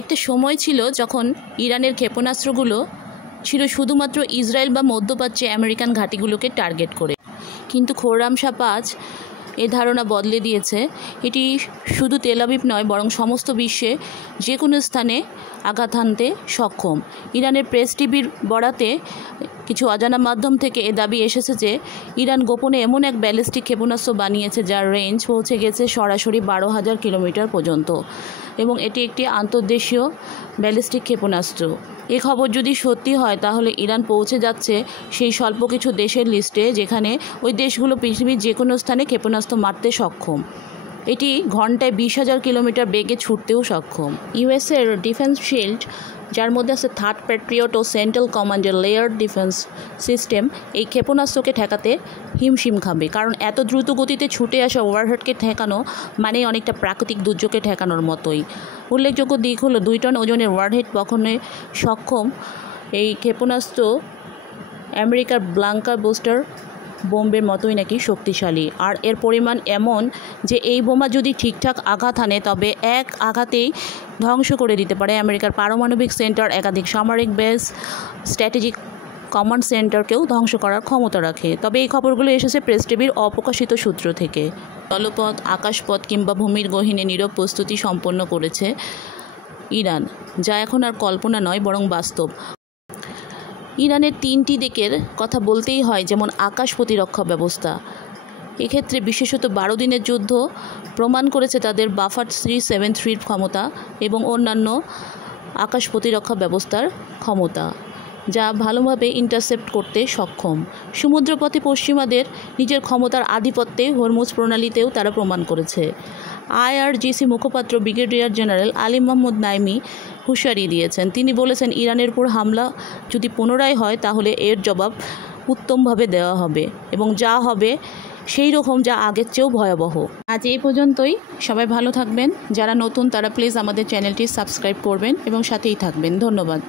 একটা সময় ছিল যখন ইরানের ক্ষেপণাস্ত্রগুলো ছিল শুধুমাত্র ইসরায়েল বা মধ্যপ্রাচ্যে আমেরিকান ঘাঁটিগুলোকে টার্গেট করে, কিন্তু খোররাম শাহ ৫ এ ধারণা বদলে দিয়েছে। এটি শুধু তেল আবিব নয়, বরং সমস্ত বিশ্বে যে কোনো স্থানে আঘাত হানতে সক্ষম। ইরানের প্রেস টিভির বরাতে কিছু অজানা মাধ্যম থেকে এ দাবি এসেছে যে ইরান গোপনে এমন এক ব্যালিস্টিক ক্ষেপণাস্ত্র বানিয়েছে যার রেঞ্জ পৌঁছে গেছে সরাসরি 12,000 কিলোমিটার পর্যন্ত, এবং এটি একটি আন্তর্দেশীয় ব্যালিস্টিক ক্ষেপণাস্ত্র। এ খবর যদি সত্যি হয় তাহলে ইরান পৌঁছে যাচ্ছে সেই স্বল্প কিছু দেশের লিস্টে যেখানে ওই দেশগুলো পৃথিবীর যে কোনো স্থানে ক্ষেপণাস্ত্র মারতে সক্ষম। এটি ঘন্টায় 20,000 কিলোমিটার বেগে ছুটতেও সক্ষম। ইউএসের ডিফেন্স শিল্ড, যার মধ্যে আছে থার্ড প্যাট্রিয়ট ও সেন্ট্রাল কমান্ডের লেয়ার ডিফেন্স সিস্টেম, এই ক্ষেপণাস্ত্রকে ঠেকাতে হিমশিম খাবে, কারণ এত দ্রুত গতিতে ছুটে আসা ওভারহেডকে ঠেকানো মানে অনেকটা প্রাকৃতিক দুর্যোগকে ঠেকানোর মতোই। উল্লেখযোগ্য দিক হলো 2 টন ওজনের ওয়ারহেড বহনে সক্ষম এই ক্ষেপণাস্ত্র আমেরিকার ব্লাঙ্কা বুস্টার বোম্বের মতোই নাকি শক্তিশালী, আর এর পরিমাণ এমন যে এই বোমা যদি ঠিকঠাক আঘাত হানে তবে এক আঘাতেই ধ্বংস করে দিতে পারে আমেরিকার পারমাণবিক সেন্টার, একাধিক সামরিক বেস, স্ট্র্যাটেজিক কমান্ড সেন্টারকেও ধ্বংস করার ক্ষমতা রাখে। তবে এই খবরগুলো এসেছে প্রেস টিভির অপ্রকাশিত সূত্র থেকে। জলপথ, আকাশপথ কিংবা ভূমির গহীনে নীরব প্রস্তুতি সম্পন্ন করেছে ইরান, যা এখন আর কল্পনা নয় বরং বাস্তব। ইরানের 3টি দিকের কথা বলতেই হয়, যেমন আকাশ প্রতিরক্ষা ব্যবস্থা। এক্ষেত্রে বিশেষত 12 দিনের যুদ্ধ প্রমাণ করেছে তাদের বাফার 373 ক্ষমতা এবং অন্যান্য আকাশ প্রতিরক্ষা ব্যবস্থার ক্ষমতা, যা ভালোভাবে ইন্টারসেপ্ট করতে সক্ষম। সমুদ্রপথে পশ্চিমাদের নিজের ক্ষমতার আধিপত্যে হরমুজ প্রণালীতেও তারা প্রমাণ করেছে। আইআরজিসি মুখপাত্র ব্রিগেডিয়ার জেনারেল আলী মোহাম্মদ নাইমি হুঁশিয়ারি দিয়েছেন। তিনি বলেছেন, ইরানের উপর হামলা যদি পুনরায় হয় তাহলে এর জবাব উত্তমভাবে দেওয়া হবে, এবং যা হবে সেই রকম, যা আগের চেয়েও ভয়াবহ। আজ এই পর্যন্তই। সবাই ভালো থাকবেন। যারা নতুন তারা প্লিজ আমাদের চ্যানেলটি সাবস্ক্রাইব করবেন এবং সাথেই থাকবেন। ধন্যবাদ।